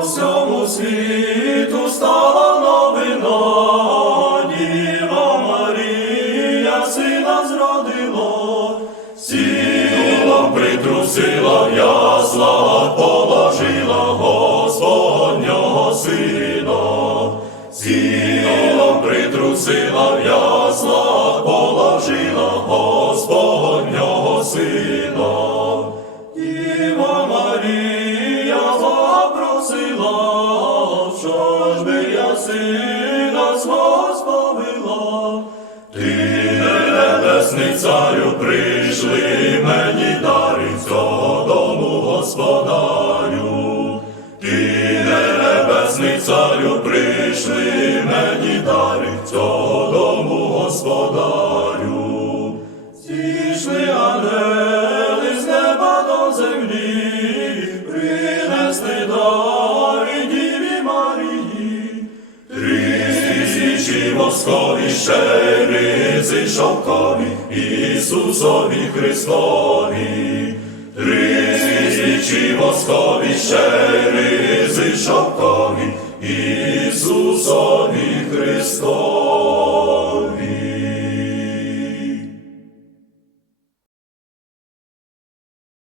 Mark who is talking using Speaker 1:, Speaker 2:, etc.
Speaker 1: всьому світу стала новина, Діва Марія сина зродила, сілом притрусила в ясла, положила Господнього сина, сілом притрусила в ясла, положила Господнього сина. Запросила, що ж би я сина свого сповила. Ти, небесний царю, прийшли мені дари цього дому господарю. Ти, небесний царю, прийшли мені дари цього дому господарю. Воскові щери, шовкові, Ісусові Христові. Три Москові щери, шовкові, Ісусові Христові.